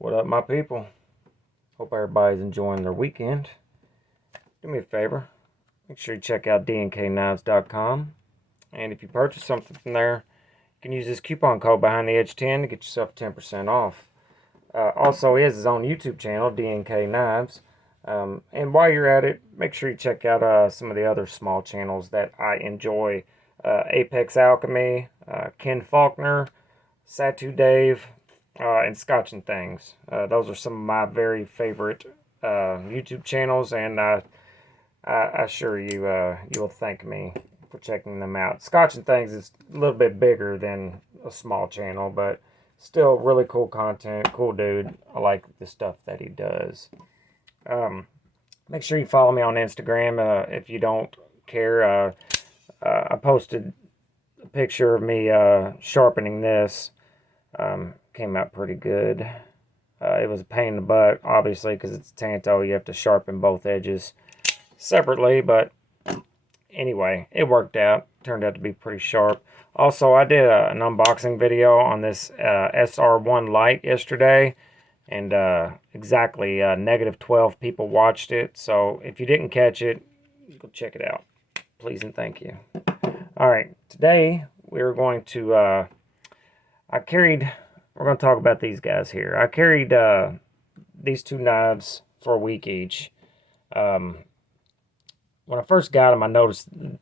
What up, my people? Hope everybody's enjoying their weekend. Do me a favor, make sure you check out DNKKnives.com. And if you purchase something from there, you can use this coupon code behind the edge 10 to get yourself 10% off. Also, he has his own YouTube channel, DNK Knives. And while you're at it, make sure you check out some of the other small channels that I enjoy. Apex Alchemy, Ken Faulkner, Satu Dave, and Scotch and Things. Those are some of my very favorite YouTube channels, and I assure you, you'll thank me for checking them out. Scotch and Things is a little bit bigger than a small channel, but still really cool content, cool dude. I like the stuff that he does. Make sure you follow me on Instagram if you don't care. I posted a picture of me sharpening this. Came out pretty good. It was a pain in the butt, obviously, because it's Tanto. You have to sharpen both edges separately, but anyway, it worked out. Turned out to be pretty sharp. Also, I did an unboxing video on this SR1 Lite yesterday, and exactly negative 12 people watched it. So if you didn't catch it, go check it out. Please and thank you. All right, today we're going to, we're going to talk about these guys here. I carried these two knives for a week each. When I first got them, I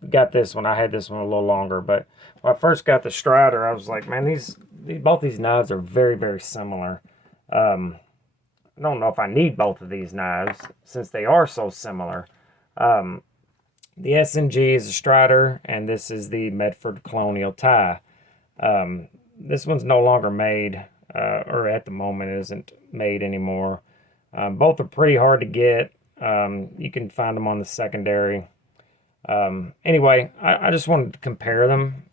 got this one. I had this one a little longer, but when I first got the Strider, I was like, man, both these knives are very, very similar. I don't know if I need both of these knives since they are so similar. The SNG is a Strider, and this is the Medford Colonial Ti. This one's no longer made, or at the moment isn't made anymore. Both are pretty hard to get. You can find them on the secondary. Anyway, I just wanted to compare them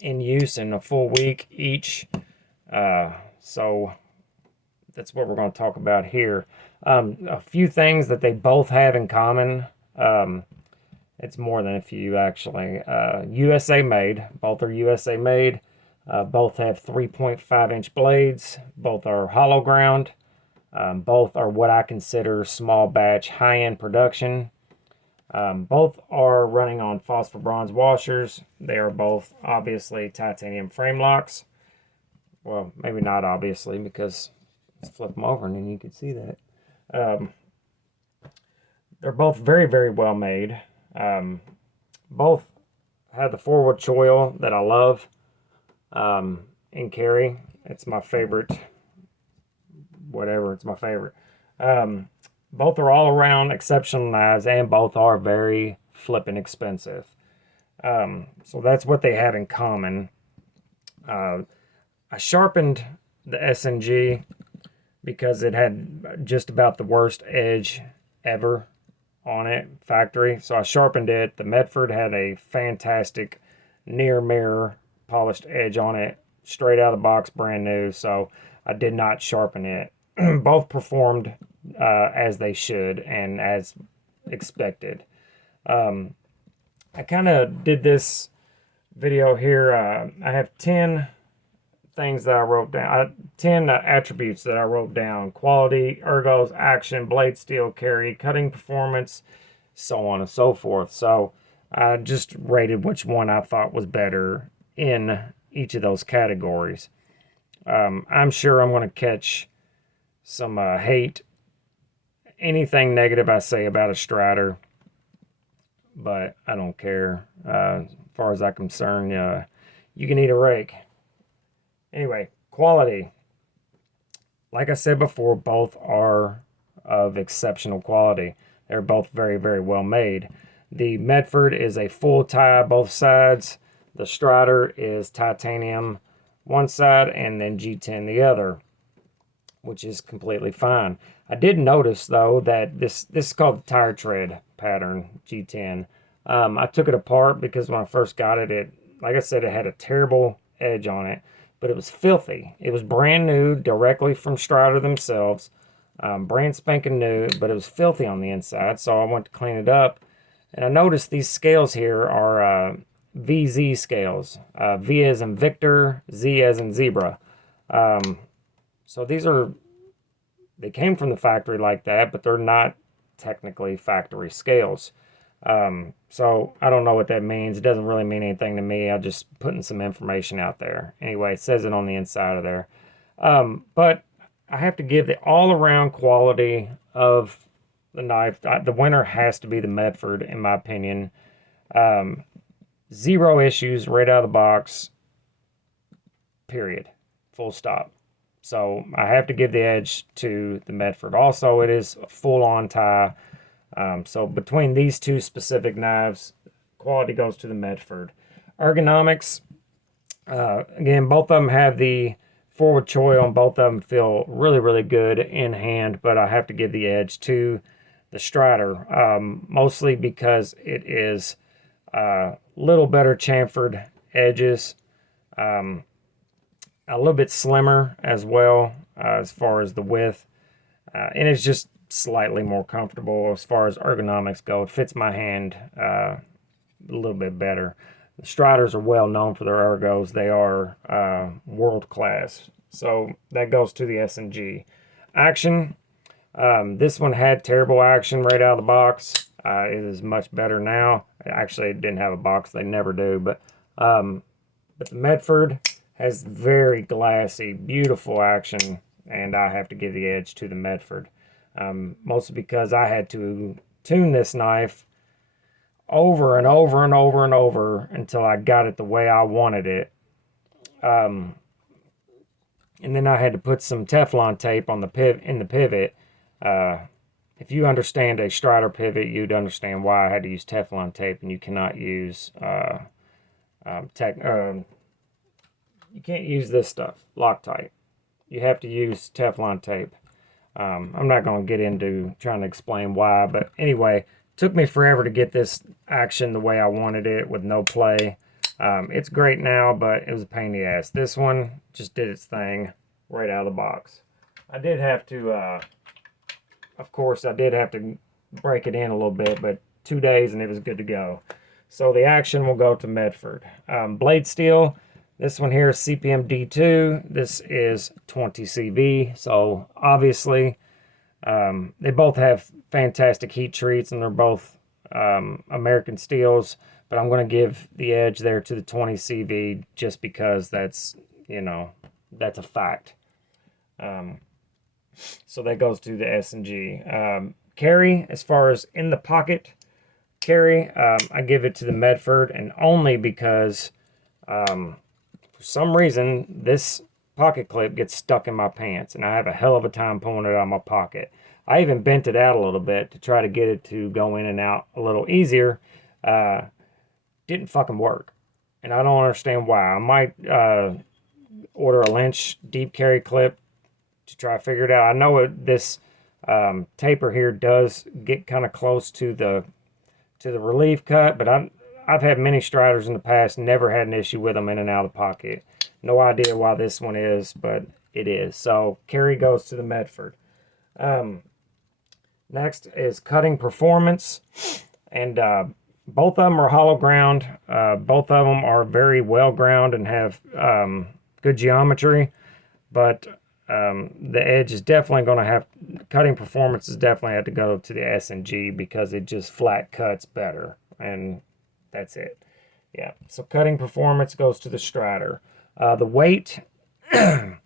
in use in a full week each. So that's what we're going to talk about here. A few things that they both have in common. It's more than a few, actually. USA made. Both are USA made. Both have 3.5-inch blades. Both are hollow ground. Both are what I consider small batch, high-end production. Both are running on phosphor bronze washers. They are both obviously titanium frame locks. Well, maybe not obviously, because let's flip them over and then you can see that. They're both very, very well made. Both have the forward choil that I love in carry. It's my favorite. Whatever, it's my favorite. Both are all around exceptional knives, and both are very flippin' expensive. So that's what they have in common. I sharpened the SNG because it had just about the worst edge ever on it, factory. So I sharpened it. The Medford had a fantastic near mirror polished edge on it, straight out of the box, brand new. So I did not sharpen it. Both performed as they should and as expected. I kind of did this video here. I have 10 things that I wrote down. 10 attributes that I wrote down: quality, ergos, action, blade steel, carry, cutting performance, so on and so forth. So I just rated which one I thought was better in each of those categories. I'm sure I'm going to catch some hate, anything negative I say about a Strider, but I don't care. As far as I'm concerned, you can eat a rake. Anyway, quality. Like I said before, both are of exceptional quality. They're both very, very well made. The Medford is a full tie both sides. The Strider is titanium one side and then G10 the other, which is completely fine. I did notice, though, that this is called the tire tread pattern, G10. I took it apart because when I first got it, like I said, it had a terrible edge on it, but it was filthy. It was brand new, directly from Strider themselves, brand spanking new, but it was filthy on the inside, so I went to clean it up, and I noticed these scales here are VZ scales. V as in Victor, Z as in Zebra. So they came from the factory like that, but they're not technically factory scales. So I don't know what that means. It doesn't really mean anything to me. I'm just putting some information out there. Anyway, it says it on the inside of there. But I have to give the all-around quality of the knife. The winner has to be the Medford, in my opinion. Zero issues right out of the box. Period. Full stop. So I have to give the edge to the Medford. Also, it is a full-on tie. So between these two specific knives, quality goes to the Medford. Ergonomics, again, both of them have the forward choil, and both of them feel really, really good in hand, but I have to give the edge to the Strider, mostly because it is a little better chamfered edges, a little bit slimmer as well, as far as the width, and it's just slightly more comfortable as far as ergonomics go. It fits my hand a little bit better. The Striders are well known for their ergos. They are world class. So that goes to the SNG. Action. This one had terrible action right out of the box. It is much better now. Actually, it didn't have a box. They never do. But the Medford has very glassy, beautiful action, and I have to give the edge to the Medford. Mostly because I had to tune this knife over and over and over and over until I got it the way I wanted it. And then I had to put some Teflon tape on the pivot. If you understand a Strider pivot, you'd understand why I had to use Teflon tape, and you cannot use you can't use this stuff, Loctite. You have to use Teflon tape. I'm not going to get into trying to explain why, but anyway, took me forever to get this action the way I wanted it with no play. It's great now, but it was a pain in the ass. This one just did its thing right out of the box. I did have to, of course, I did have to break it in a little bit, but 2 days and it was good to go. So the action will go to Medford. Blade steel. This one here is CPM D2. This is 20 CV. So obviously, they both have fantastic heat treats, and they're both American steels. But I'm going to give the edge there to the 20 CV just because that's, that's a fact. So that goes to the SNG. Carry, as far as in the pocket carry, I give it to the Medford, and only because for some reason this pocket clip gets stuck in my pants, and I have a hell of a time pulling it out of my pocket. I even bent it out a little bit to try to get it to go in and out a little easier. Didn't fucking work, and I don't understand why. I might order a Lynch deep carry clip to try to figure it out. I know this taper here does get kind of close to the relief cut, but I've had many Striders in the past, never had an issue with them in and out of the pocket. No idea why this one is, but it is. So carry goes to the Medford. Next is cutting performance, and both of them are hollow ground. Both of them are very well ground and have good geometry, but the edge is definitely going to have, cutting performance is definitely have to go to the SNG because it just flat cuts better, and that's it. Yeah, so cutting performance goes to the Strider. The weight, I'm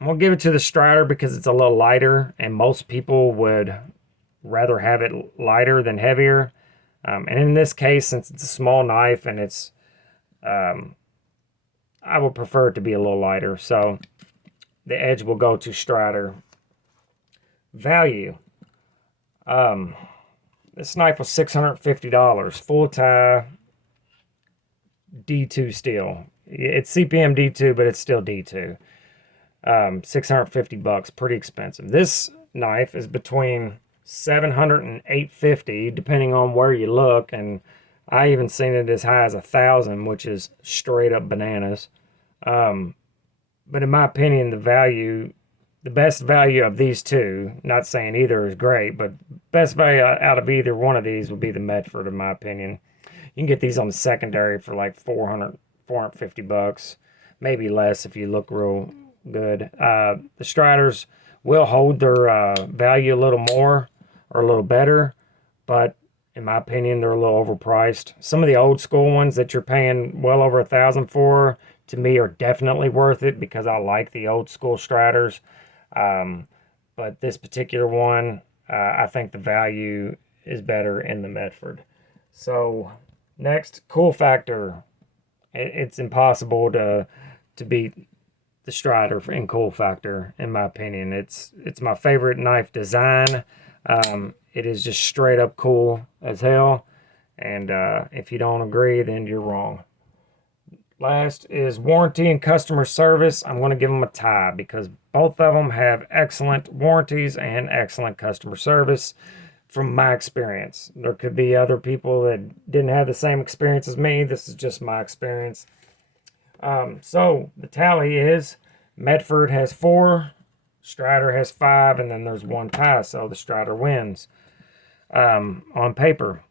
going to give it to the Strider because it's a little lighter, and most people would rather have it lighter than heavier. And in this case, since it's a small knife and it's, I would prefer it to be a little lighter. So the edge will go to Strider. Value. This knife was $650. Full tie D2 steel. It's CPM D2, but it's still D2. 650 bucks, pretty expensive. This knife is between $700 and $850, depending on where you look, and I even seen it as high as $1,000, which is straight up bananas. But in my opinion, the best value of these two, not saying either is great, but best value out of either one of these would be the Medford, in my opinion. You can get these on the secondary for like 400, 450 bucks, maybe less if you look real good. The Striders will hold their value a little more or a little better, but in my opinion, they're a little overpriced. Some of the old school ones that you're paying well over $1,000 for, to me, are definitely worth it because I like the old school Striders. But this particular one, I think the value is better in the Medford. So next, cool factor. It's impossible to beat the Strider in cool factor, in my opinion. It's my favorite knife design. It is just straight up cool as hell. And if you don't agree, then you're wrong. Last is warranty and customer service. I'm going to give them a tie because both of them have excellent warranties and excellent customer service from my experience. There could be other people that didn't have the same experience as me. This is just my experience. So the tally is Medford has 4, Strider has 5, and then there's 1 tie, so the Strider wins on paper.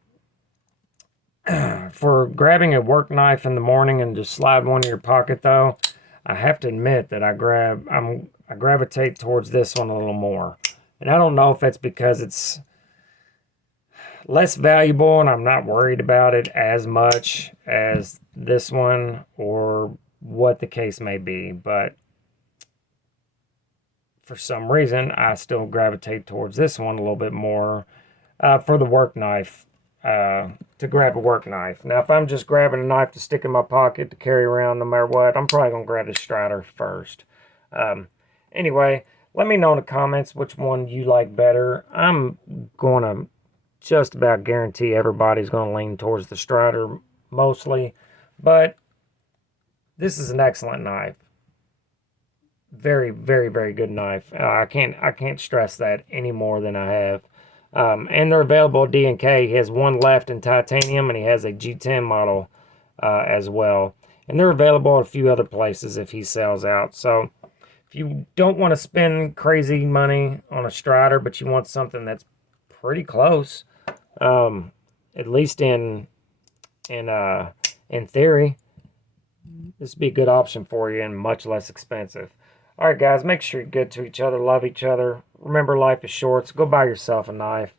For grabbing a work knife in the morning and just slide one in your pocket, though, I have to admit that I gravitate towards this one a little more. And I don't know if it's because it's less valuable and I'm not worried about it as much as this one, or what the case may be, but for some reason I still gravitate towards this one a little bit more for the work knife, to grab a work knife. Now if I'm just grabbing a knife to stick in my pocket to carry around no matter what, I'm probably gonna grab the Strider first. Anyway, let me know in the comments which one you like better. I'm gonna just about guarantee everybody's going to lean towards the Strider mostly, but this is an excellent knife. Very, very, very good knife. I can't stress that any more than I have. And they're available at DNK. He has one left in titanium, and he has a G10 model as well. And they're available at a few other places if he sells out. So if you don't want to spend crazy money on a Strider, but you want something that's pretty close, at least in theory, this would be a good option for you and much less expensive. All right, guys, make sure you're good to each other, love each other. Remember, life is short, so go buy yourself a knife.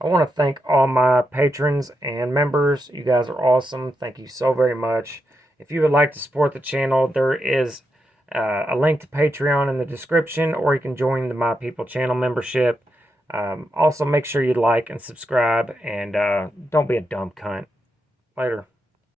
I want to thank all my patrons and members. You guys are awesome. Thank you so very much. If you would like to support the channel, there is a link to Patreon in the description, or you can join the My People channel membership. Also, make sure you like and subscribe, and don't be a dumb cunt. Later.